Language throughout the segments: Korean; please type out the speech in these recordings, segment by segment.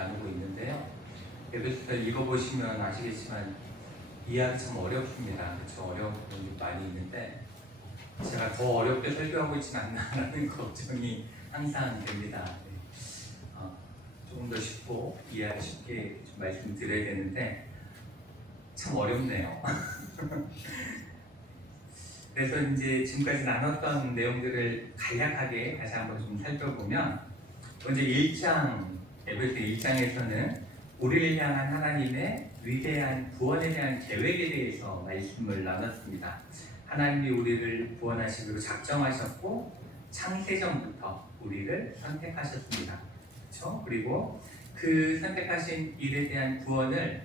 나누고 있는데요. 에베소서 읽어보시면 아시겠지만 이해하기 참 어렵습니다. 그렇죠? 어려운 부분이 많이 있는데 제가 더 어렵게 설교하고 있지는 않나라는 걱정이 항상 됩니다. 조금 더 쉽고 이해하기 쉽게 좀 말씀드려야 되는데 참 어렵네요. 그래서 이제 지금까지 나눴던 내용들을 간략하게 다시 한번 좀 살펴보면 먼저 1장, 에베소 1장에서는 우리를 향한 하나님의 위대한 구원에 대한 계획에 대해서 말씀을 나눴습니다. 하나님이 우리를 구원하시기로 작정하셨고 창세전부터 우리를 선택하셨습니다. 그렇죠? 그리고 그 선택하신 일에 대한 구원을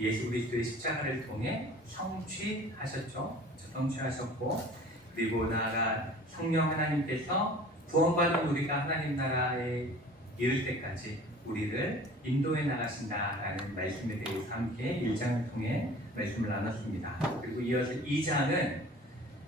예수 그리스도의 십자가를 통해 성취하셨죠. 성취하셨고 그리고 나아가 성령 하나님께서 구원받은 우리가 하나님 나라에 이를 때까지 우리를 인도해 나가신다라는 말씀에 대해서 함께 1장을 통해 말씀을 나눴습니다. 그리고 이어서 2장은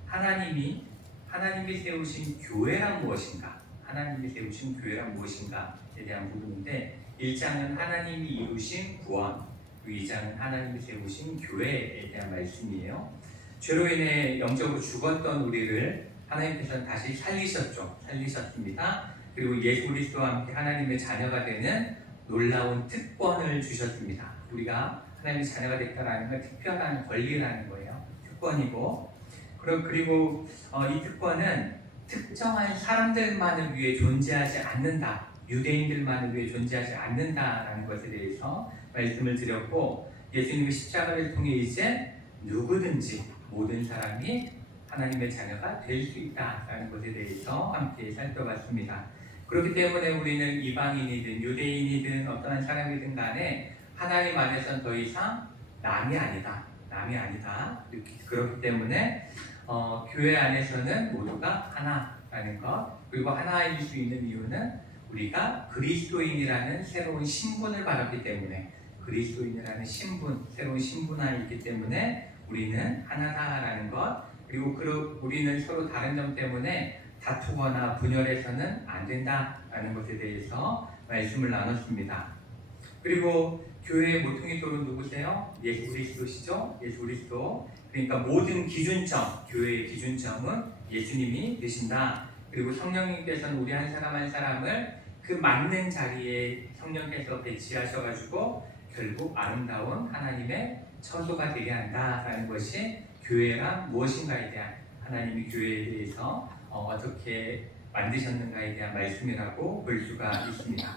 하나님이 세우신 교회란 무엇인가, 하나님이 세우신 교회란 무엇인가에 대한 부분인데 1장은 하나님이 이루신 구원, 2장은 하나님이 세우신 교회에 대한 말씀이에요. 죄로 인해 영적으로 죽었던 우리를 하나님께서는 다시 살리셨습니다. 그리고 예수 그리스도와 함께 하나님의 자녀가 되는 놀라운 특권을 주셨습니다. 우리가 하나님의 자녀가 됐다라는 건 특별한 권리라는 거예요. 특권이고 그리고 이 특권은 특정한 사람들만을 위해 존재하지 않는다. 유대인들만을 위해 존재하지 않는다라는 것에 대해서 말씀을 드렸고 예수님의 십자가를 통해 이제 누구든지 모든 사람이 하나님의 자녀가 될 수 있다라는 것에 대해서 함께 살펴봤습니다. 그렇기 때문에 우리는 이방인이든 유대인이든 어떠한 사람이든 간에 하나님 안에서는 더 이상 남이 아니다. 그렇기 때문에 교회 안에서는 모두가 하나라는 것, 그리고 하나일 수 있는 이유는 우리가 그리스도인이라는 새로운 신분을 받았기 때문에, 그리스도인이라는 새로운 신분이 있기 때문에 우리는 하나다라는 것, 그리고 우리는 서로 다른 점 때문에 다투거나 분열해서는 안 된다라는 것에 대해서 말씀을 나눴습니다. 그리고 교회의 모퉁이돌은 누구세요? 예수 그리스도시죠? 예수 그리스도. 그러니까 모든 기준점, 교회의 기준점은 예수님이 되신다. 그리고 성령님께서는 우리 한 사람 한 사람을 그 맞는 자리에 성령께서 배치하셔가지고 결국 아름다운 하나님의 처소가 되게 한다라는 것이 교회란 무엇인가에 대한, 하나님이 교회에 대해서 어떻게 만드셨는가에 대한 말씀이라고 볼 수가 있습니다.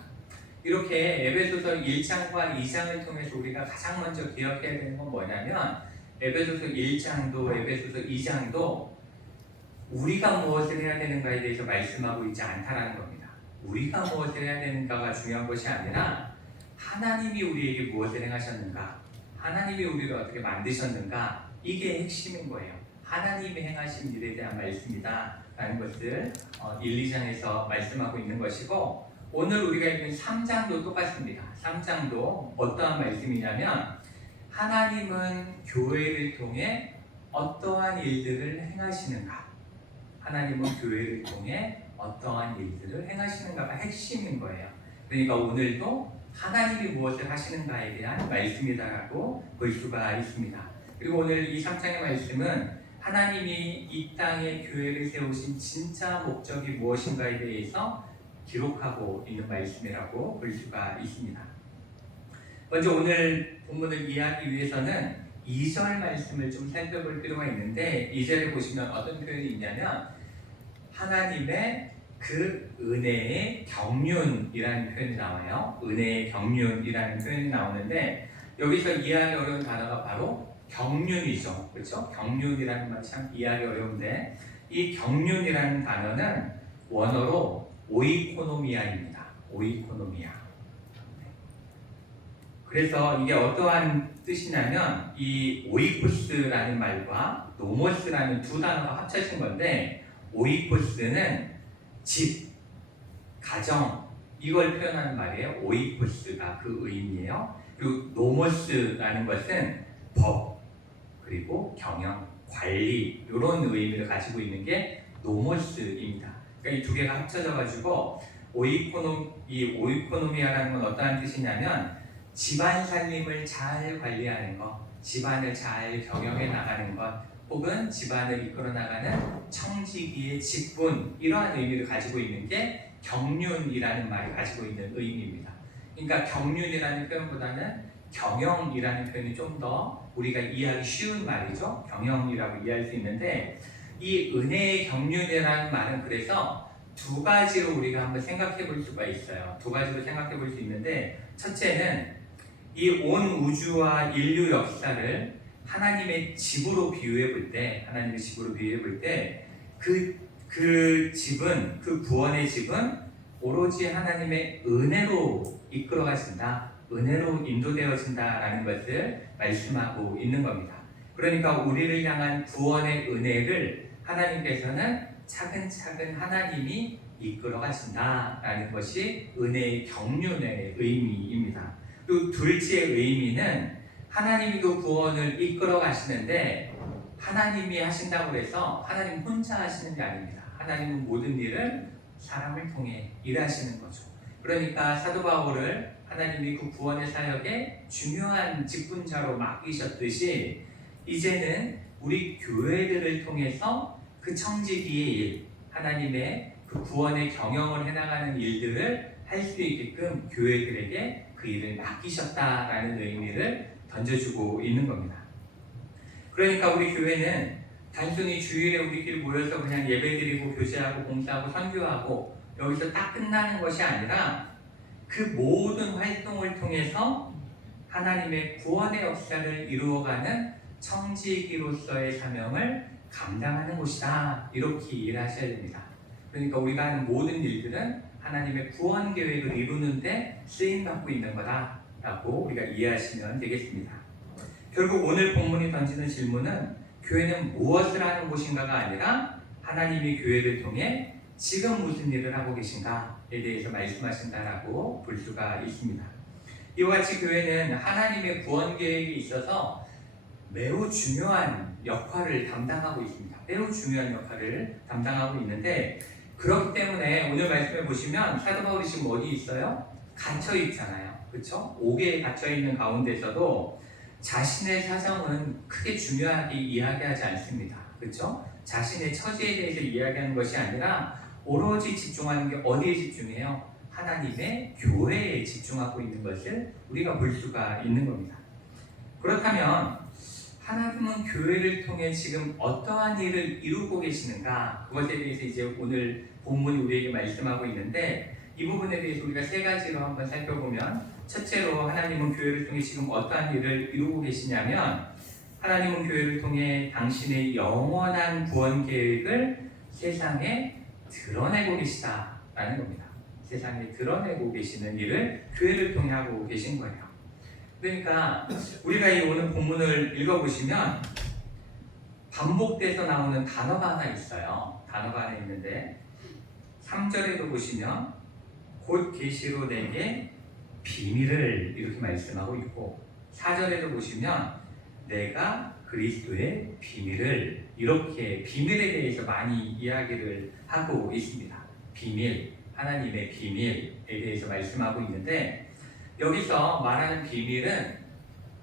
이렇게 에베소서 1장과 2장을 통해서 우리가 가장 먼저 기억해야 되는 건 뭐냐면 에베소서 1장도 에베소서 2장도 우리가 무엇을 해야 되는가에 대해서 말씀하고 있지 않다라는 겁니다. 우리가 무엇을 해야 되는가가 중요한 것이 아니라 하나님이 우리에게 무엇을 행하셨는가, 하나님이 우리를 어떻게 만드셨는가, 이게 핵심인 거예요. 하나님이 행하신 일에 대한 말씀이다 라는 것을 1, 2장에서 말씀하고 있는 것이고, 오늘 우리가 읽는 3장도 똑같습니다. 3장도 어떠한 말씀이냐면 하나님은 교회를 통해 어떠한 일들을 행하시는가, 하나님은 교회를 통해 어떠한 일들을 행하시는가가 핵심인 거예요. 그러니까 오늘도 하나님이 무엇을 하시는가에 대한 말씀이다라고 볼 수가 있습니다. 그리고 오늘 이 3장의 말씀은 하나님이 이 땅에 교회를 세우신 진짜 목적이 무엇인가에 대해서 기록하고 있는 말씀이라고 볼 수가 있습니다. 먼저 오늘 본문을 이해하기 위해서는 2절 말씀을 좀 살펴볼 필요가 있는데, 2절에 보시면 어떤 표현이 있냐면 하나님의 그 은혜의 경륜이라는 표현이 나와요. 은혜의 경륜이라는 표현이 나오는데 여기서 이해하기 어려운 단어가 바로 경륜이죠. 그렇죠? 경륜이라는 말이 참 이해하기 어려운데 이 경륜이라는 단어는 원어로 오이코노미아입니다. 오이코노미아. 그래서 이게 어떠한 뜻이냐면 이 오이코스라는 말과 노모스라는 두 단어가 합쳐진 건데, 오이코스는 집, 가정, 이걸 표현하는 말이에요. 오이코스가 그 의미예요. 그리고 노모스라는 것은 법, 그리고 경영, 관리, 이런 의미를 가지고 있는 게 노모스입니다. 그러니까 이 두 개가 합쳐져 가지고 이 오이코노미아라는 건 어떠한 뜻이냐면 집안 살림을 잘 관리하는 것, 집안을 잘 경영해 나가는 것, 혹은 집안을 이끌어 나가는 청지기의 직분, 이러한 의미를 가지고 있는 게 경륜이라는 말이 가지고 있는 의미입니다. 그러니까 경륜이라는 표현보다는 경영이라는 표현이 좀 더 우리가 이해하기 쉬운 말이죠. 경영이라고 이해할 수 있는데, 이 은혜의 경륜이라는 말은 그래서 두 가지로 우리가 한번 생각해 볼 수가 있어요. 두 가지로 생각해 볼 수 있는데, 첫째는 이 온 우주와 인류 역사를 하나님의 집으로 비유해 볼 때, 그 집은, 그 구원의 집은 오로지 하나님의 은혜로 이끌어 가신다, 은혜로 인도되어진다라는 것을 말씀하고 있는 겁니다. 그러니까 우리를 향한 구원의 은혜를 하나님께서는 차근차근 하나님이 이끌어 가신다라는 것이 은혜의 경륜의 의미입니다. 또 둘째 의미는 하나님이 그 구원을 이끌어 가시는데, 하나님이 하신다고 해서 하나님 혼자 하시는 게 아닙니다. 하나님은 모든 일을 사람을 통해 일하시는 거죠. 그러니까 사도 바울을 하나님이 그 구원의 사역에 중요한 직분자로 맡기셨듯이, 이제는 우리 교회들을 통해서 그 청지기의 일, 하나님의 그 구원의 경영을 해나가는 일들을 할 수 있게끔 교회들에게 그 일을 맡기셨다라는 의미를 던져주고 있는 겁니다. 그러니까 우리 교회는 단순히 주일에 우리끼리 모여서 그냥 예배드리고 교제하고 봉사하고 선교하고 여기서 딱 끝나는 것이 아니라, 그 모든 활동을 통해서 하나님의 구원의 역사를 이루어가는 청지기로서의 사명을 감당하는 곳이다, 이렇게 일하셔야 됩니다. 그러니까 우리가 하는 모든 일들은 하나님의 구원 계획을 이루는데 쓰임받고 있는 거다라고 우리가 이해하시면 되겠습니다. 결국 오늘 본문이 던지는 질문은 교회는 무엇을 하는 곳인가가 아니라, 하나님이 교회를 통해 지금 무슨 일을 하고 계신가에 대해서 말씀하신다라고 볼 수가 있습니다. 이와 같이 교회는 하나님의 구원 계획에 있어서 매우 중요한 역할을 담당하고 있습니다. 매우 중요한 역할을 담당하고 있는데, 그렇기 때문에 오늘 말씀해 보시면 사도 바울이 지금 어디 있어요? 갇혀 있잖아요. 그렇죠? 옥에 갇혀 있는 가운데서도 자신의 사정은 크게 중요하게 이야기하지 않습니다. 그렇죠? 자신의 처지에 대해서 이야기하는 것이 아니라 오로지 집중하는 게 어디에 집중해요? 하나님의 교회에 집중하고 있는 것을 우리가 볼 수가 있는 겁니다. 그렇다면 하나님은 교회를 통해 지금 어떠한 일을 이루고 계시는가, 그것에 대해서 이제 오늘 본문이 우리에게 말씀하고 있는데, 이 부분에 대해서 우리가 세 가지로 한번 살펴보면, 첫째로 하나님은 교회를 통해 지금 어떠한 일을 이루고 계시냐면, 하나님은 교회를 통해 당신의 영원한 구원 계획을 세상에 드러내고 계시다라는 겁니다. 세상에 드러내고 계시는 일을 교회를 통해 하고 계신 거예요. 그러니까 우리가 이 오늘 본문을 읽어보시면 반복돼서 나오는 단어가 하나 있어요. 단어가 하나 있는데 3절에도 보시면 곧 계시로 내게 비밀을 이렇게 말씀하고 있고, 4절에도 보시면 내가 그리스도의 비밀을, 이렇게 비밀에 대해서 많이 이야기를 하고 있습니다. 비밀, 하나님의 비밀에 대해서 말씀하고 있는데, 여기서 말하는 비밀은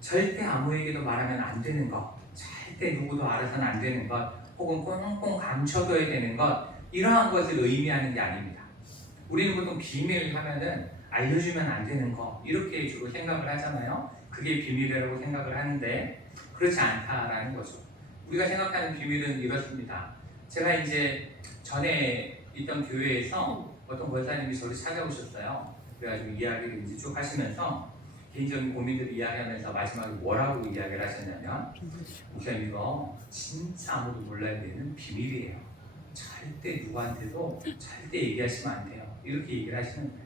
절대 아무에게도 말하면 안 되는 것, 절대 누구도 알아서는 안 되는 것, 혹은 꽁꽁 감춰둬야 되는 것, 이러한 것을 의미하는 게 아닙니다. 우리는 보통 비밀 하면은 알려주면 안 되는 거, 이렇게 주로 생각을 하잖아요. 그게 비밀이라고 생각을 하는데 그렇지 않다라는 거죠. 우리가 생각하는 비밀은 이렇습니다. 제가 이제 전에 있던 교회에서 어떤 권사님이 저를 찾아오셨어요. 그래가지고 이야기를 이제 쭉 하시면서 개인적인 고민들을 이야기하면서 마지막에 뭐라고 이야기를 하셨냐면, 목사님 이거 진짜 아무도 몰라야 되는 비밀이에요. 절대 누구한테도 절대 얘기하시면 안 돼요. 이렇게 얘기를 하시는 거예요.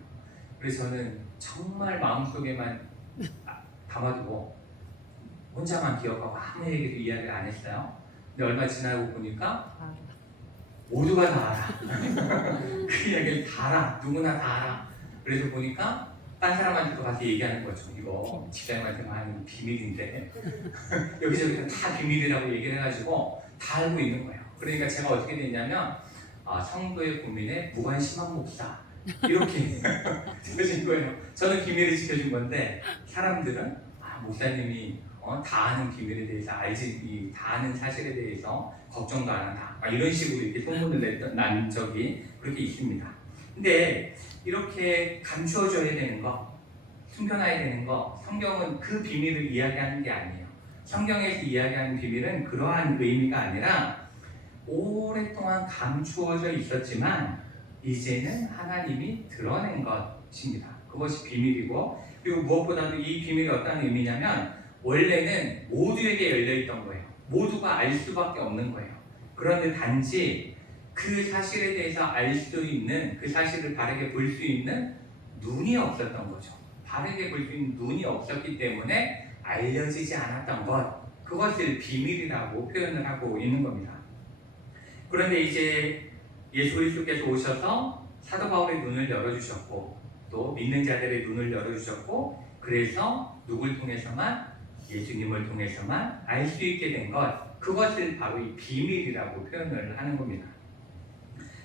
그래서 저는 정말 마음속에만 담아두고 혼자만 기억하고 아무 얘기도 이야기를 안 했어요. 근데 얼마 지나고 보니까 모두가 다 알아. 그 이야기를 다 알아. 누구나 다 알아. 그래서 보니까 딴 사람한테도 가서 얘기하는 거죠. 이거 집사님한테만 하는 비밀인데 여기저기 다 비밀이라고 얘기를 해가지고 다 알고 있는 거예요. 그러니까 제가 어떻게 됐냐면 성도의 고민에 무관심한 목사, 이렇게 지켜진 거예요. 저는 비밀을 지켜준 건데 사람들은 목사님이 다 아는 비밀에 대해서 다 아는 사실에 대해서 걱정도 안 한다. 이런 식으로 이렇게 소문을 난 적이 그렇게 있습니다. 근데 이렇게 감추어줘야 되는 거, 숨겨놔야 되는 거, 성경은 그 비밀을 이야기하는 게 아니에요. 성경에서 이야기하는 비밀은 그러한 의미가 아니라 오랫동안 감추어져 있었지만 이제는 하나님이 드러낸 것입니다. 그것이 비밀이고, 그리고 무엇보다도 이 비밀이 어떤 의미냐면 원래는 모두에게 열려있던 거예요. 모두가 알 수밖에 없는 거예요. 그런데 단지 그 사실에 대해서 알 수 있는, 그 사실을 바르게 볼 수 있는 눈이 없었던 거죠. 바르게 볼 수 있는 눈이 없었기 때문에 알려지지 않았던 것, 그것을 비밀이라고 표현을 하고 있는 겁니다. 그런데 이제 예수 그리스도께서 오셔서 사도 바울의 눈을 열어주셨고 또 믿는 자들의 눈을 열어주셨고, 그래서 누굴 통해서만? 예수님을 통해서만 알 수 있게 된 것, 그것을 바로 이 비밀이라고 표현을 하는 겁니다.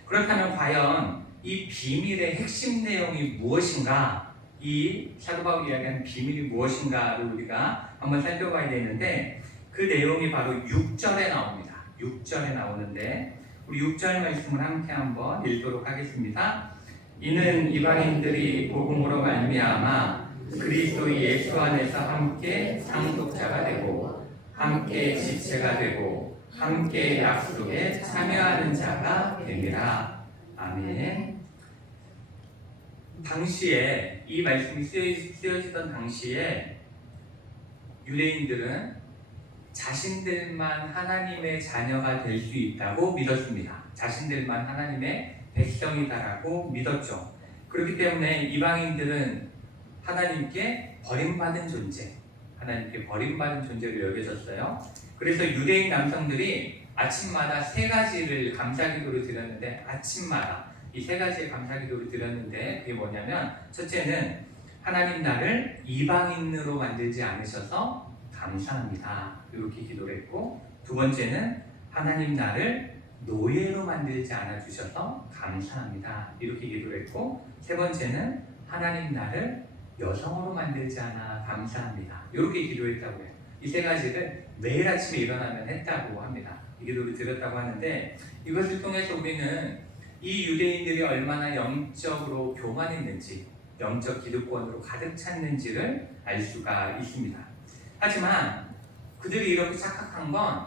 그렇다면 과연 이 비밀의 핵심 내용이 무엇인가? 이 사도 바울이 이야기하는 비밀이 무엇인가를 우리가 한번 살펴봐야 되는데, 그 내용이 바로 6절에 나옵니다. 6절에 나오는데 우리 6절 말씀을 함께 한번 읽도록 하겠습니다. 이는 이방인들이 복음으로 말미암아 그리스도 예수 안에서 함께 상속자가 되고 함께 지체가 되고 함께 약속에 참여하는 자가 됩니다. 아멘. 당시에 이 말씀이 쓰여지던 당시에 유대인들은 자신들만 하나님의 자녀가 될 수 있다고 믿었습니다. 자신들만 하나님의 백성이다라고 믿었죠. 그렇기 때문에 이방인들은 하나님께 버림받은 존재, 하나님께 버림받은 존재로 여겨졌어요. 그래서 유대인 남성들이 아침마다 세 가지를 감사기도를 드렸는데, 아침마다 이 세 가지의 감사기도를 드렸는데 그게 뭐냐면, 첫째는 하나님 나를 이방인으로 만들지 않으셔서 감사합니다, 이렇게 기도를 했고, 두 번째는 하나님 나를 노예로 만들지 않아 주셔서 감사합니다, 이렇게 기도를 했고, 세 번째는 하나님 나를 여성으로 만들지 않아 감사합니다, 이렇게 기도했다고 해요. 이 세 가지를 매일 아침에 일어나면 했다고 합니다. 이 기도를 드렸다고 하는데, 이것을 통해서 우리는 이 유대인들이 얼마나 영적으로 교만했는지, 영적 기득권으로 가득 찼는지를 알 수가 있습니다. 하지만 그들이 이렇게 착각한 건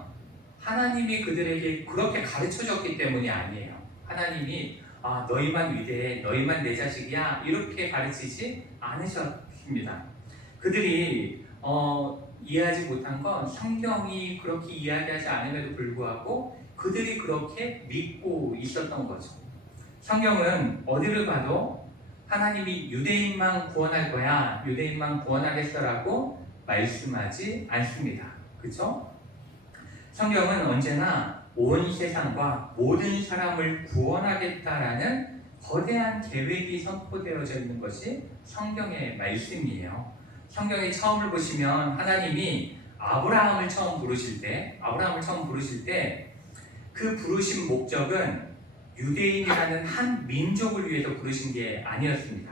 하나님이 그들에게 그렇게 가르쳐줬기 때문이 아니에요. 하나님이 너희만 위대해, 너희만 내 자식이야, 이렇게 가르치지 않으셨습니다. 그들이 이해하지 못한 건 성경이 그렇게 이야기하지 않음에도 불구하고 그들이 그렇게 믿고 있었던 거죠. 성경은 어디를 봐도 하나님이 유대인만 구원할 거야, 유대인만 구원하겠어라고 말씀하지 않습니다. 그렇죠? 성경은 언제나 온 세상과 모든 사람을 구원하겠다라는 거대한 계획이 선포되어져 있는 것이 성경의 말씀이에요. 성경의 처음을 보시면 하나님이 아브라함을 처음 부르실 때 그 부르신 목적은 유대인이라는 한 민족을 위해서 부르신 게 아니었습니다.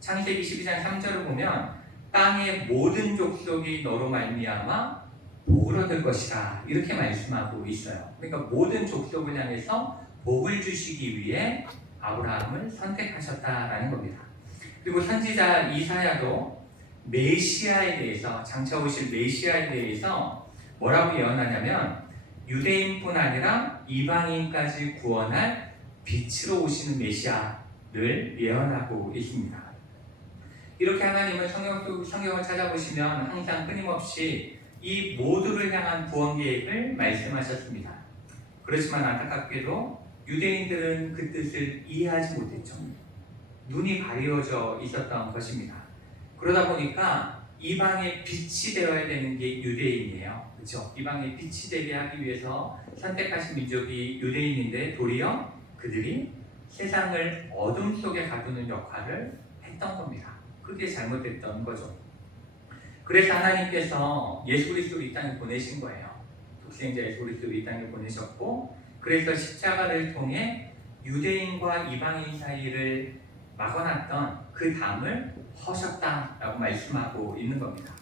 창세기 12장 3절을 보면 땅의 모든 족속이 너로 말미암아 복을 얻을 것이라, 이렇게 말씀하고 있어요. 그러니까 모든 족속을 향해서 복을 주시기 위해 아브라함을 선택하셨다라는 겁니다. 그리고 선지자 이사야도 메시아에 대해서, 장차 오실 메시아에 대해서 뭐라고 예언하냐면 유대인뿐 아니라 이방인까지 구원할 빛으로 오시는 메시아를 예언하고 있습니다. 이렇게 하나님은 성경을 찾아보시면 항상 끊임없이 이 모두를 향한 구원 계획을 말씀하셨습니다. 그렇지만 안타깝게도 유대인들은 그 뜻을 이해하지 못했죠. 눈이 가려져 있었던 것입니다. 그러다 보니까 이방의 빛이 되어야 되는 게 유대인이에요. 그렇죠? 이방의 빛이 되게 하기 위해서 선택하신 민족이 유대인인데 도리어 그들이 세상을 어둠 속에 가두는 역할을 했던 겁니다. 그게 잘못됐던 거죠. 그래서 하나님께서 예수 그리스도를 이 땅에 보내신 거예요. 독생자 예수 그리스도를 이 땅에 보내셨고, 그래서 십자가를 통해 유대인과 이방인 사이를 막아놨던 그 담을 허셨다라고 말씀하고 있는 겁니다.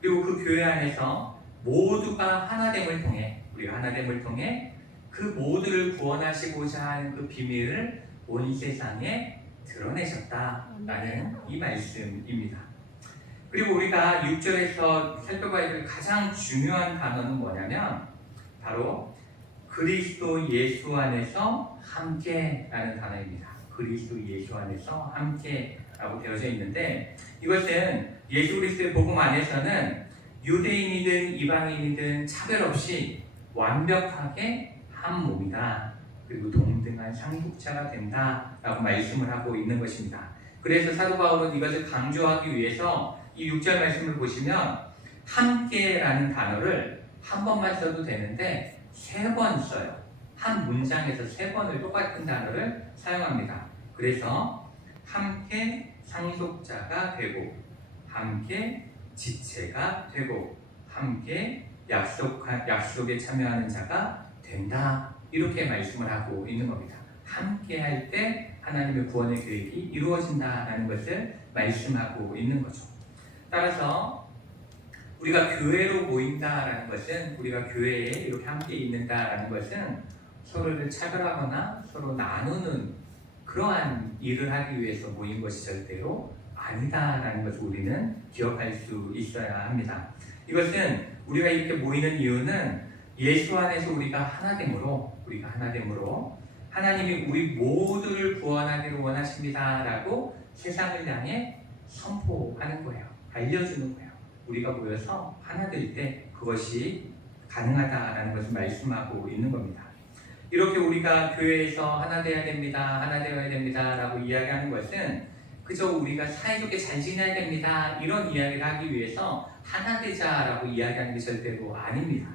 그리고 그 교회 안에서 모두가 하나됨을 통해, 우리가 하나됨을 통해 그 모두를 구원하시고자 하는 그 비밀을 온 세상에 드러내셨다라는 이 말씀입니다. 그리고 우리가 6절에서 살펴봐야 될 가장 중요한 단어는 뭐냐면 바로 그리스도 예수 안에서 함께라는 단어입니다. 그리스도 예수 안에서 함께라고 되어져 있는데, 이것은 예수 그리스도의 복음 안에서는 유대인이든 이방인이든 차별 없이 완벽하게 한 몸이다, 그리고 동등한 상속자가 된다라고 말씀을 하고 있는 것입니다. 그래서 사도 바울은 이것을 강조하기 위해서 이 6절 말씀을 보시면 함께라는 단어를 한 번만 써도 되는데 3번 써요. 한 문장에서 3번을 똑같은 단어를 사용합니다. 그래서 함께 상속자가 되고, 함께 지체가 되고, 함께 약속에 참여하는 자가 된다, 이렇게 말씀을 하고 있는 겁니다. 함께 할 때 하나님의 구원의 계획이 이루어진다라는 것을 말씀하고 있는 거죠. 따라서 우리가 교회로 모인다라는 것은, 우리가 교회에 이렇게 함께 있는다라는 것은 서로를 차별하거나 서로 나누는 그러한 일을 하기 위해서 모인 것이 절대로 아니다라는 것을 우리는 기억할 수 있어야 합니다. 이것은 우리가 이렇게 모이는 이유는 예수 안에서 우리가 하나됨으로 하나님이 우리 모두를 구원하기를 원하십니다라고 세상을 향해 선포하는 거예요. 알려주는 거예요. 우리가 모여서 하나 될 때 그것이 가능하다라는 것을 말씀하고 있는 겁니다. 이렇게 우리가 교회에서 하나 되어야 됩니다, 하나 되어야 됩니다라고 이야기하는 것은 그저 우리가 사이좋게 잘 지내야 됩니다, 이런 이야기를 하기 위해서 하나 되자라고 이야기하는 게 절대로 아닙니다.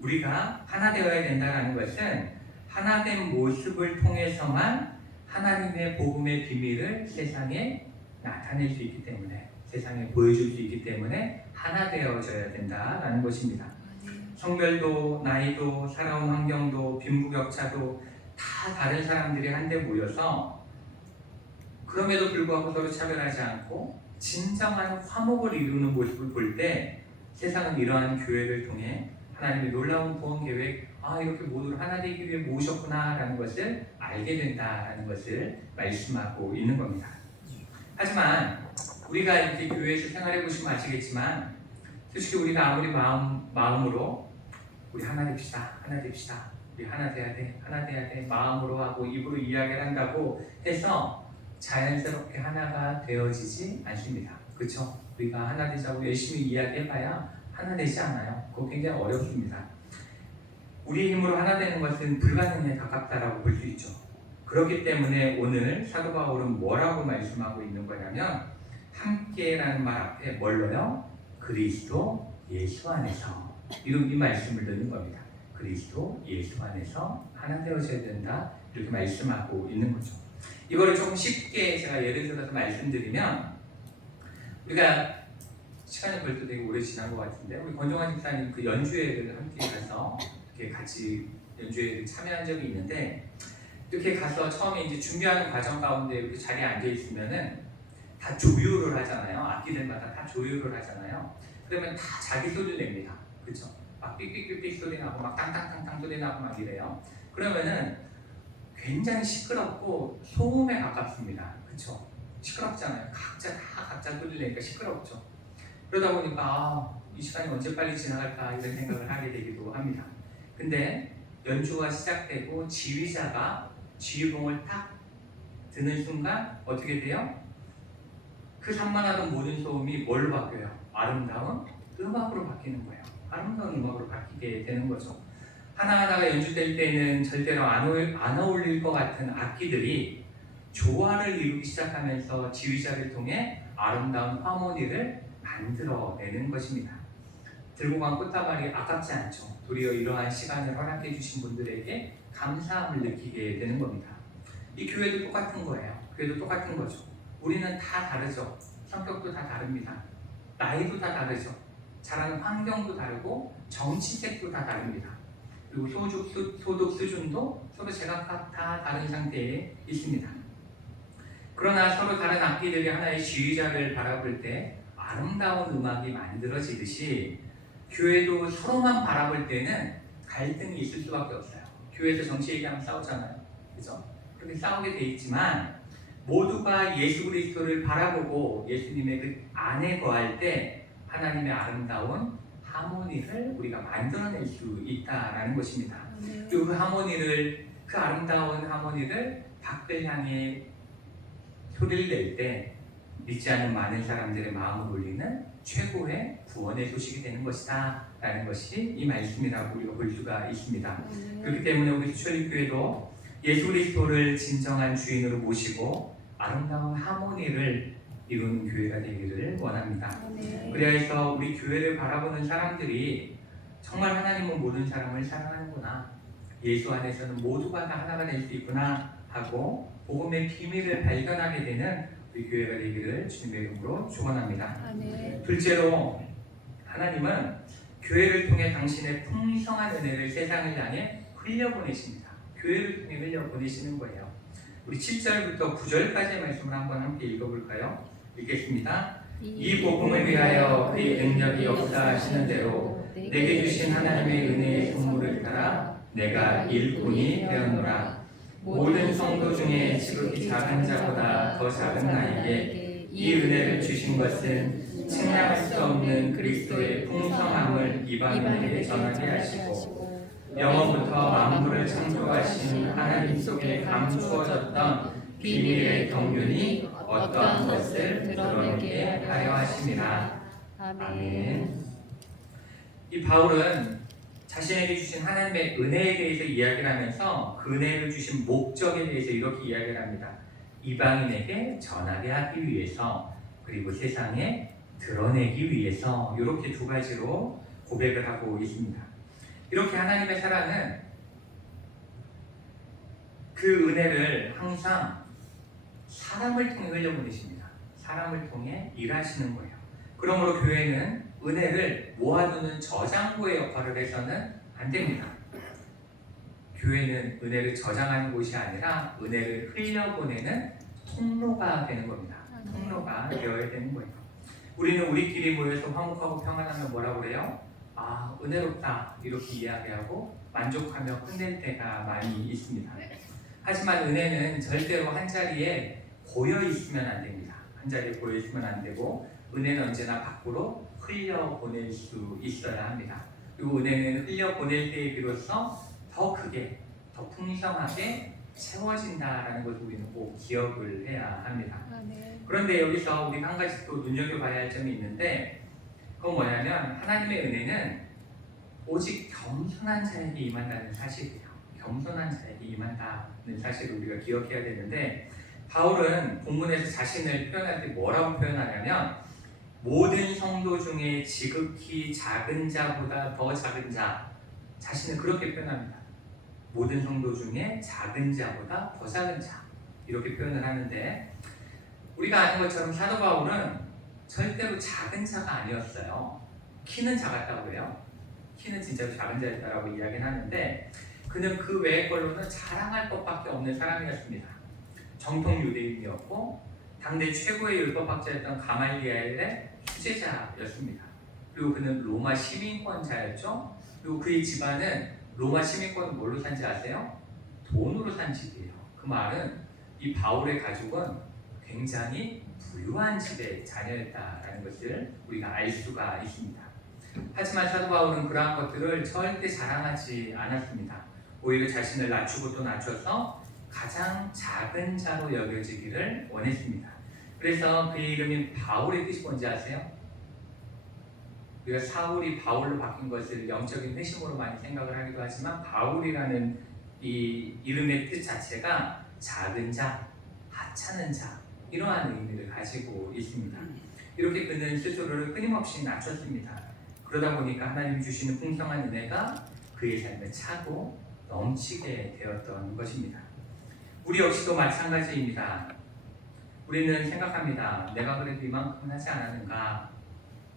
우리가 하나 되어야 된다는 것은 하나된 모습을 통해서만 하나님의 복음의 비밀을 세상에 나타낼 수 있기 때문에, 세상에 보여줄 수 있기 때문에 하나 되어져야 된다는 것입니다. 성별도, 나이도, 살아온 환경도, 빈부격차도 다 다른 사람들이 한데 모여서 그럼에도 불구하고 서로 차별하지 않고 진정한 화목을 이루는 모습을 볼 때 세상은 이러한 교회를 통해 하나님의 놀라운 구원 계획, 이렇게 모두를 하나 되기 위해 모으셨구나라는 것을 알게 된다라는 것을 말씀하고 있는 겁니다. 하지만 우리가 이렇게 교회에서 생활해 보시면 아시겠지만, 솔직히 우리가 아무리 마음으로 우리 하나 됩시다, 우리 하나 돼야 돼, 마음으로 하고 입으로 이야기를 한다고 해서 자연스럽게 하나가 되어지지 않습니다. 그렇죠? 우리가 하나 되자고 열심히 이야기해봐야 하나 되지 않아요. 그거 굉장히 어렵습니다. 우리 힘으로 하나 되는 것은 불가능에 가깝다라고 볼 수 있죠. 그렇기 때문에 오늘 사도 바울은 뭐라고 말씀하고 있는 거냐면, 함께라는 말 앞에 뭘 넣어요? 그리스도 예수 안에서, 이런 이 말씀을 넣는 겁니다. 그리스도 예수 안에서 하나 되어져야 된다, 이렇게 말씀하고 있는 거죠. 이거를 조금 쉽게 제가 예를 들어서 말씀드리면, 우리가 시간이 벌써 되게 오래 지난 것 같은데, 우리 권정환 집사님 그 연주회를 함께 가서 이렇게 같이 연주회를 참여한 적이 있는데, 이렇게 가서 처음에 이제 준비하는 과정 가운데 이렇게 자리에 앉아 있으면은 다 조율을 하잖아요. 악기들마다 다 조율을 하잖아요. 그러면 다 자기 소리를 냅니다. 그렇죠? 막 삑삑삑삑 소리 나고 막 땅땅땅땅 소리 나고 막 이래요. 그러면은 굉장히 시끄럽고 소음에 가깝습니다. 그렇죠? 시끄럽잖아요. 각자 소리를 내니까 시끄럽죠. 그러다 보니까 이 시간이 언제 빨리 지나갈까 이런 생각을 하게 되기도 합니다. 근데 연주가 시작되고 지휘자가 지휘봉을 딱 드는 순간 어떻게 돼요? 그 산만하던 모든 소음이 뭘로 바뀌어요? 아름다운 음악으로 바뀌는 거예요. 아름다운 음악으로 바뀌게 되는 거죠. 하나하나가 연주될 때는 절대로 안 어울릴 것 같은 악기들이 조화를 이루기 시작하면서 지휘자를 통해 아름다운 하모니를 만들어내는 것입니다. 들고 간 꽃다발이 아깝지 않죠. 도리어 이러한 시간을 허락해 주신 분들에게 감사함을 느끼게 되는 겁니다. 이 교회도 똑같은 거예요. 교회도 똑같은 거죠. 우리는 다 다르죠. 성격도 다 다릅니다. 나이도 다 다르죠. 자라는 환경도 다르고 정치색도 다 다릅니다. 그리고 소득 수준도 서로 제각각 다 다른 상태에 있습니다. 그러나 서로 다른 악기들이 하나의 지휘자를 바라볼 때 아름다운 음악이 만들어지듯이 교회도 서로만 바라볼 때는 갈등이 있을 수밖에 없어요. 교회에서 정치 얘기하면 싸우잖아요. 그죠? 그렇게 싸우게 돼 있지만 모두가 예수 그리스도를 바라보고 예수님의 그 안에 거할 때 하나님의 아름다운 하모니를 우리가 만들어낼 수 있다라는 것입니다. 그리고 그 아름다운 하모니를 밖을 향해 소리를 낼 때 믿지 않는 많은 사람들의 마음을 울리는 최고의 구원의 소식이 되는 것이다 라는 것이 이 말씀이라고 우리가 볼 수가 있습니다. 그렇기 때문에 우리 수천리교회도 예수 그리스도를 진정한 주인으로 모시고 아름다운 하모니를 이루는 교회가 되기를 원합니다. 그래서 우리 교회를 바라보는 사람들이 정말 하나님은 모든 사람을 사랑하는구나, 예수 안에서는 모두가 다 하나가 될 수 있구나 하고 복음의 비밀을 발견하게 되는 우리 교회가 되기를 주님의 이름으로 축원합니다. 둘째로 하나님은 교회를 통해 당신의 풍성한 은혜를 세상을 향해 흘려보내십니다. 교회를 통해 흘려보내시는 거예요. 우리 7절부터 9절까지의 말씀을 한번 함께 읽어볼까요? 읽겠습니다. 이 복음을 위하여 그의 능력이 역사하시는 대로 내게 주신 하나님의 은혜의 선물을 따라 내가 일꾼이 되었노라. 모든 성도 중에 지극히 작은 자보다 더 작은 나에게 이 은혜를 주신 것은 측량할 수 없는 그리스도의 풍성함을 이방인에게 전하게 하시고 영원부터 만물을 창조하신 하나님 속에 감추어졌던 비밀의 경륜이 어떠한 것을 드러내게 하려 하심이라. 아멘. 이 바울은 자신에게 주신 하나님의 은혜에 대해서 이야기를 하면서 그 은혜를 주신 목적에 대해서 이렇게 이야기를 합니다. 이방인에게 전하게 하기 위해서, 그리고 세상에 드러내기 위해서, 이렇게 두 가지로 고백을 하고 있습니다. 이렇게 하나님의 사랑은 그 은혜를 항상 사람을 통해 흘려보내십니다. 사람을 통해 일하시는 거예요. 그러므로 교회는 은혜를 모아두는 저장고의 역할을 해서는 안 됩니다. 교회는 은혜를 저장하는 곳이 아니라 은혜를 흘려보내는 통로가 되는 겁니다. 통로가 되어야 되는 거예요. 우리는 우리끼리 모여서 화목하고 평안하면 뭐라고 그래요? 아, 은혜롭다 이렇게 이야기하고 만족하며 끝낼 때가 많이 있습니다. 하지만 은혜는 절대로 한자리에 고여 있으면 안 됩니다. 한자리에 고여 있으면 안 되고 은혜는 언제나 밖으로 흘려보낼 수 있어야 합니다. 그리고 은혜는 흘려보낼 때에 비로소 더 크게, 더 풍성하게 채워진다라는 것을 우리는 꼭 기억을 해야 합니다. 그런데 여기서 우리가 한 가지 또 눈여겨봐야 할 점이 있는데, 그건 뭐냐면 하나님의 은혜는 오직 겸손한 자에게 임한다는 사실이에요. 겸손한 자에게 임한다는 사실을 우리가 기억해야 되는데, 바울은 본문에서 자신을 표현할 때 뭐라고 표현하냐면 모든 성도 중에 지극히 작은 자보다 더 작은 자, 자신을 그렇게 표현합니다. 모든 성도 중에 작은 자보다 더 작은 자, 이렇게 표현을 하는데, 우리가 아는 것처럼 사도 바울은 절대로 작은 자가 아니었어요. 키는 작았다고 해요. 키는 진짜로 작은 자였다라고 이야기는 하는데, 그는 그 외의 걸로는 자랑할 것밖에 없는 사람이었습니다. 정통 유대인이었고 당대 최고의 율법학자였던 가말리엘의 수제자였습니다. 그리고 그는 로마 시민권자였죠. 그리고 그의 집안은 로마 시민권을 뭘로 산지 아세요? 돈으로 산 집이에요. 그 말은 이 바울의 가족은 굉장히 부유한 집의 자녀였다라는 것을 우리가 알 수가 있습니다. 하지만 사도 바울은 그러한 것들을 절대 자랑하지 않았습니다. 오히려 자신을 낮추고 또 낮춰서 가장 작은 자로 여겨지기를 원했습니다. 그래서 그의 이름인 바울의 뜻이 뭔지 아세요? 우리가 사울이 바울로 바뀐 것을 영적인 회심으로 많이 생각을 하기도 하지만, 바울이라는 이 이름의 뜻 자체가 작은 자, 하찮은 자, 이러한 의미를 가지고 있습니다. 이렇게 그는 스스로를 끊임없이 낮췄습니다. 그러다 보니까 하나님이 주시는 풍성한 은혜가 그의 삶에 차고 넘치게 되었던 것입니다. 우리 역시도 마찬가지입니다. 우리는 생각합니다. 내가 그래도 이만큼은 하지 않았는가,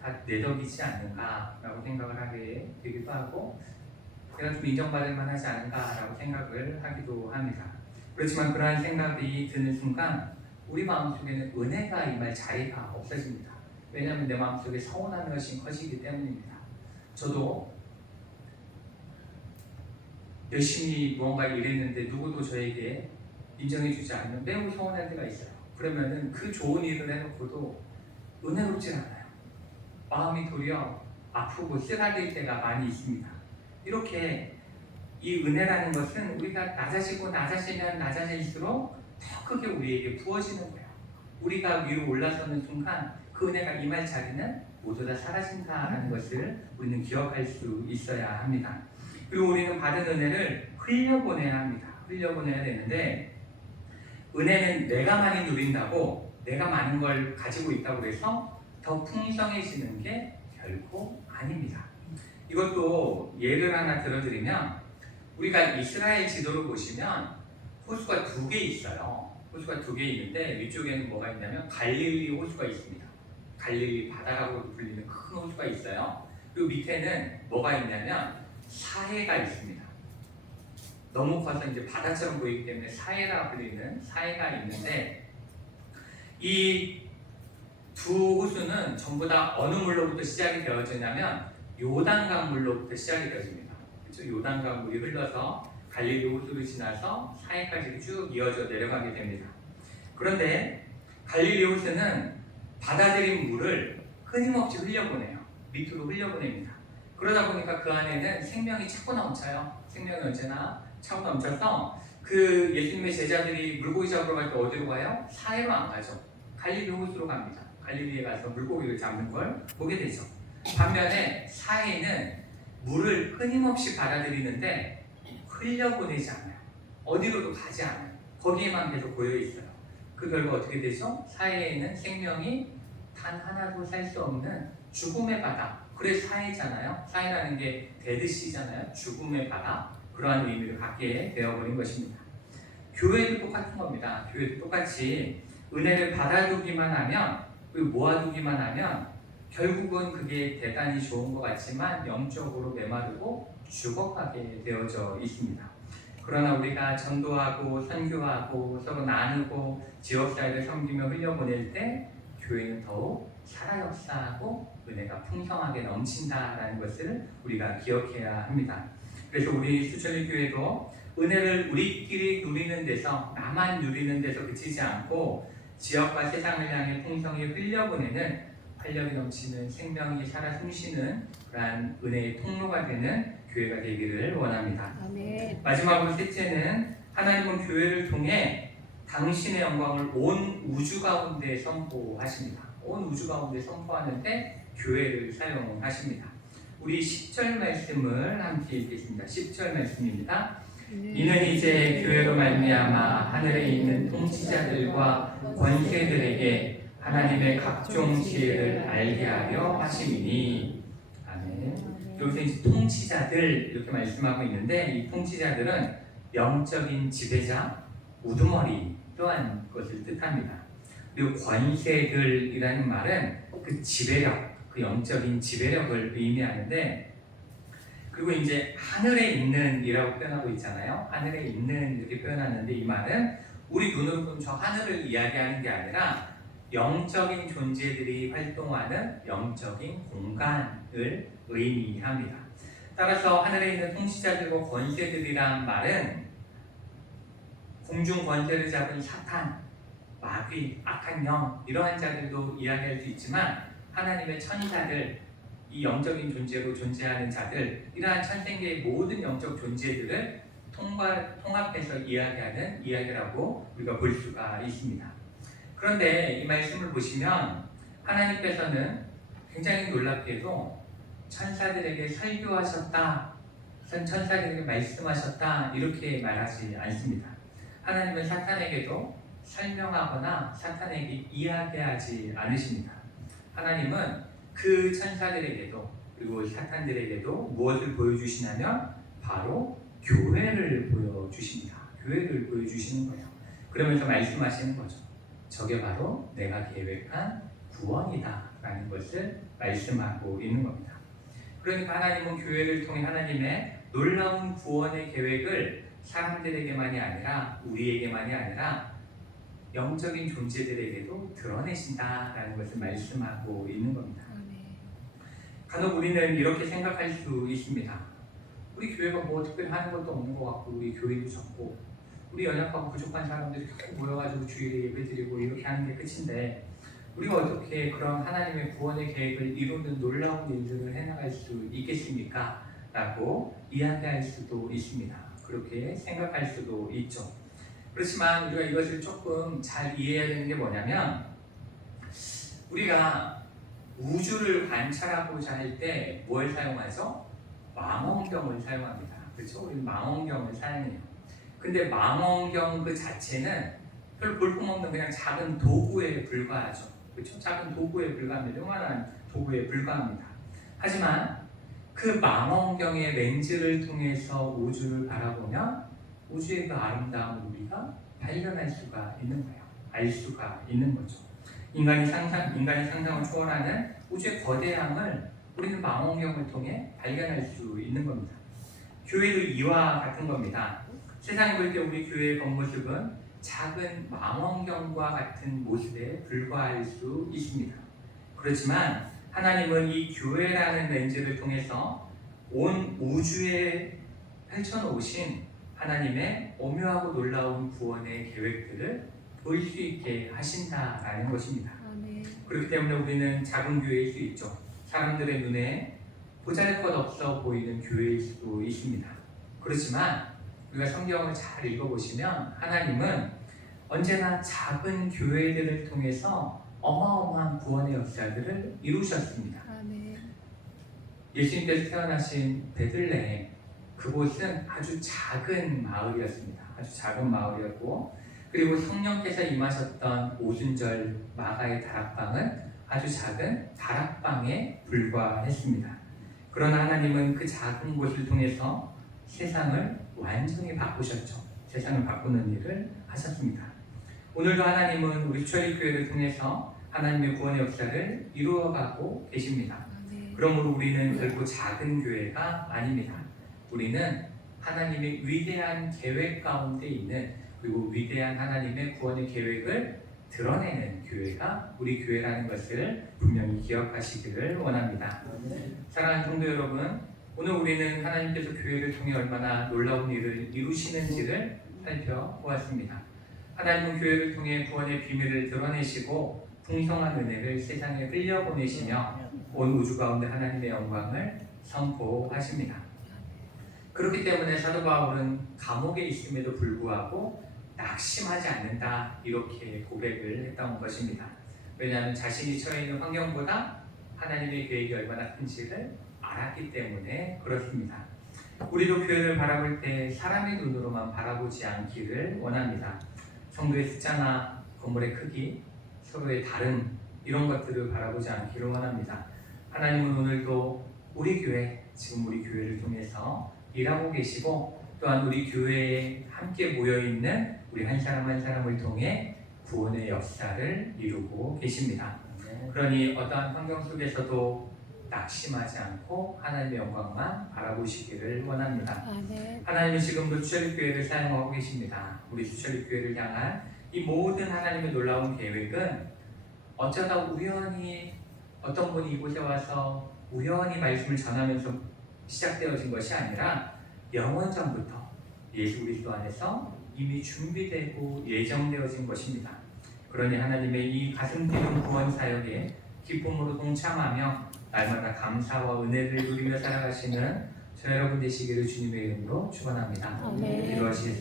다 내 덕이지 않는가 라고 생각을 하게 되기도 하고, 내가 좀 인정받을 만하지 않은가 라고 생각을 하기도 합니다. 그렇지만 그러한 생각이 드는 순간 우리 마음속에는 은혜가 임할 자리가 없어집니다. 왜냐하면 내 마음속에 서운한 것이 커지기 때문입니다. 저도 열심히 무언가 일했는데 누구도 저에게 인정해주지 않으면 매우 서운할 때가 있어요. 그러면은 그 좋은 일을 해놓고도 은혜롭지 않아요. 마음이 도리어 아프고 쓰라릴 때가 많이 있습니다. 이렇게 이 은혜라는 것은 우리가 낮아지면 낮아질수록 더 크게 우리에게 부어지는 거예요. 우리가 위로 올라서는 순간 그 은혜가 임할 자리는 모두 다 사라진다라는 것을 우리는 기억할 수 있어야 합니다. 그리고 우리는 받은 은혜를 흘려보내야 합니다. 흘려보내야 되는데, 은혜는 내가 많이 누린다고, 내가 많은 걸 가지고 있다고 해서 더 풍성해지는 게 결코 아닙니다. 이것도 예를 하나 들어드리면, 우리가 이스라엘 지도를 보시면 호수가 2개 있어요. 호수가 2개 있는데 위쪽에는 뭐가 있냐면 갈릴리 호수가 있습니다. 갈릴리 바다라고 불리는 큰 호수가 있어요. 그리고 밑에는 뭐가 있냐면 사해가 있습니다. 너무 커서 이제 바다처럼 보이기 때문에 사해라 불리는 사해가 있는데, 이 두 호수는 전부 다 어느 물로부터 시작이 되어지냐면 요단강 물로부터 시작이 되어집니다. 그렇죠? 요단강 물이 흘러서 갈릴리 호수를 지나서 사해까지 쭉 이어져 내려가게 됩니다. 그런데 갈릴리 호수는 받아들인 물을 끊임없이 흘려보내요. 밑으로 흘려보냅니다. 그러다 보니까 그 안에는 생명이 차고 넘쳐요. 생명이 언제나 차고 넘쳐서 그 예수님의 제자들이 물고기 잡으러 갈 때 어디로 가요? 사해로 안 가죠. 갈릴리 호수로 갑니다. 갈릴리에 가서 물고기를 잡는 걸 보게 되죠. 반면에 사해는 물을 끊임없이 받아들이는데 흘려보내지 않아요. 어디로도 가지 않아요. 거기에만 계속 고여 있어요. 그 결과 어떻게 되죠? 사해에는 생명이 단 하나도 살 수 없는 죽음의 바다. 그래서 사해잖아요. 사해라는 게 데드시잖아요. 죽음의 바다. 그러한 의미를 갖게 되어버린 것입니다. 교회도 똑같은 겁니다. 교회도 똑같이 은혜를 받아두기만 하면, 그리고 모아두기만 하면 결국은 그게 대단히 좋은 것 같지만 영적으로 메마르고 죽어가게 되어져 있습니다. 그러나 우리가 전도하고 선교하고 서로 나누고 지역사회를 섬기며 흘려보낼 때 교회는 더욱 살아 역사하고 은혜가 풍성하게 넘친다라는 것을 우리가 기억해야 합니다. 그래서 우리 수천리 교회도 은혜를 우리끼리 누리는 데서, 나만 누리는 데서 그치지 않고 지역과 세상을 향해 풍성히 흘려보내는 활력이 넘치는 생명이 살아 숨쉬는 그러한 은혜의 통로가 되는 교회가 되기를 원합니다. 아멘. 마지막으로 셋째는 하나님은 교회를 통해 당신의 영광을 온 우주 가운데 선포하십니다. 온 우주 가운데 선포하는데 교회를 사용하십니다. 우리 10절 말씀을 함께 읽겠습니다. 10절 말씀입니다. 이는 이제 교회로 말미암아 하늘에 있는 통치자들과 권세들에게 하나님의 각종 지혜를 알게 하려 하심이니. 아멘. 여기서 이제 통치자들 이렇게 말씀하고 있는데, 이 통치자들은 영적인 지배자, 우두머리 또한 것을 뜻합니다. 그리고 권세들이라는 말은 그 지배력, 그 영적인 지배력을 의미하는데, 그리고 이제 하늘에 있는 이라고 표현하고 있잖아요. 하늘에 있는 이렇게 표현하는데, 이 말은 우리 눈으로 보면 저 하늘을 이야기하는 게 아니라 영적인 존재들이 활동하는 영적인 공간을 의미합니다. 따라서 하늘에 있는 통치자들과 권세들이란 말은 공중 권세를 잡은 사탄, 마귀, 악한 영 이러한 자들도 이야기할 수 있지만, 하나님의 천사들, 이 영적인 존재로 존재하는 자들, 이러한 천생계의 모든 영적 존재들을 통합해서 이야기하는 이야기라고 우리가 볼 수가 있습니다. 그런데 이 말씀을 보시면 하나님께서는 굉장히 놀랍게도 천사들에게 설교하셨다, 천사들에게 말씀하셨다 이렇게 말하지 않습니다. 하나님은 사탄에게도 설명하거나 사탄에게 이야기하지 않으십니다. 하나님은 그 천사들에게도 그리고 사탄들에게도 무엇을 보여주시냐면 바로 교회를 보여주십니다. 교회를 보여주시는 거예요. 그러면서 말씀하시는 거죠. 저게 바로 내가 계획한 구원이다 라는 것을 말씀하고 있는 겁니다. 그러니까 하나님은 교회를 통해 하나님의 놀라운 구원의 계획을 사람들에게만이 아니라, 우리에게만이 아니라 영적인 존재들에게도 드러내신다라는 것을 말씀하고 있는 겁니다. 간혹 우리는 이렇게 생각할 수 있습니다. 우리 교회가 뭐 특별히 하는 것도 없는 것 같고, 우리 교회도 적고, 우리 연약하고 부족한 사람들이 모여가지고 주일에 예배드리고 이렇게 하는 게 끝인데, 우리가 어떻게 그런 하나님의 구원의 계획을 이루는 놀라운 일들을 해나갈 수 있겠습니까? 라고 이야기할 수도 있습니다. 그렇게 생각할 수도 있죠. 그렇지만 우리가 이것을 조금 잘 이해해야 되는 게 뭐냐면, 우리가 우주를 관찰하고자 할 때 뭘 사용하죠? 망원경을 사용합니다. 그렇죠? 우리는 망원경을 사용해요. 근데 망원경 그 자체는 별 볼품없는 그냥 작은 도구에 불과하죠. 그렇죠? 작은 도구에 불과합니다. 요만한 도구에 불과합니다. 하지만 그 망원경의 렌즈를 통해서 우주를 바라보면 우주의 그 아름다움을 우리가 발견할 수가 있는 거예요. 알 수가 있는 거죠. 인간의 상상을 초월하는 우주의 거대함을 우리는 망원경을 통해 발견할 수 있는 겁니다. 교회도 이와 같은 겁니다. 세상에 볼 때 우리 교회의 겉모습은 작은 망원경과 같은 모습에 불과할 수 있습니다. 그렇지만 하나님은 이 교회라는 렌즈를 통해서 온 우주에 펼쳐놓으신 하나님의 오묘하고 놀라운 구원의 계획들을 볼 수 있게 하신다라는 것입니다. 그렇기 때문에 우리는 작은 교회일 수 있죠. 사람들의 눈에 보잘것없어 보이는 교회일 수도 있습니다. 그렇지만 우리가 성경을 잘 읽어보시면 하나님은 언제나 작은 교회들을 통해서 어마어마한 구원의 역사들을 이루셨습니다. 예수님께서 태어나신 베들레헴, 그곳은 아주 작은 마을이었습니다. 아주 작은 마을이었고, 그리고 성령께서 임하셨던 오순절 마가의 다락방은 아주 작은 다락방에 불과했습니다. 그러나 하나님은 그 작은 곳을 통해서 세상을 완전히 바꾸셨죠. 세상을 바꾸는 일을 하셨습니다. 오늘도 하나님은 우리 수철교회를 통해서 하나님의 구원의 역사를 이루어가고 계십니다. 그러므로 우리는 결코 작은 교회가 아닙니다. 우리는 하나님의 위대한 계획 가운데 있는, 그리고 위대한 하나님의 구원의 계획을 드러내는 교회가 우리 교회라는 것을 분명히 기억하시기를 원합니다. 사랑하는 성도 여러분, 오늘 우리는 하나님께서 교회를 통해 얼마나 놀라운 일을 이루시는지를 살펴보았습니다. 하나님은 교회를 통해 구원의 비밀을 드러내시고 풍성한 은혜를 세상에 흘려보내시며 온 우주 가운데 하나님의 영광을 선포하십니다. 그렇기 때문에 사도 바울은 감옥에 있음에도 불구하고 낙심하지 않는다, 이렇게 고백을 했던 것입니다. 왜냐하면 자신이 처해 있는 환경보다 하나님의 계획이 얼마나 큰지를 알았기 때문에 그렇습니다. 우리도 교회를 바라볼 때 사람의 눈으로만 바라보지 않기를 원합니다. 성도의 숫자나 건물의 크기, 서로의 다른 이런 것들을 바라보지 않기를 원합니다. 하나님은 오늘도 우리 교회, 지금 우리 교회를 통해서 일하고 계시고, 또한 우리 교회에 함께 모여있는 우리 한 사람 한 사람을 통해 구원의 역사를 이루고 계십니다. 그러니 어떠한 환경 속에서도 낙심하지 않고 하나님의 영광만 바라보시기를 원합니다. 하나님은 지금도 수철교회를 사용하고 계십니다. 우리 수철교회를 향한 이 모든 하나님의 놀라운 계획은 어쩌다 우연히 어떤 분이 이곳에 와서 우연히 말씀을 전하면서 시작되어진 것이 아니라 영원전부터 예수 그리스도 안에서 이미 준비되고 예정되어진 것입니다. 그러니 하나님의 이 가슴 뛰는 구원 사역에 기쁨으로 동참하며 날마다 감사와 은혜를 누리며 살아가시는 저 여러분 되시기를 주님의 이름으로 축원합니다. 기도하시겠습니다.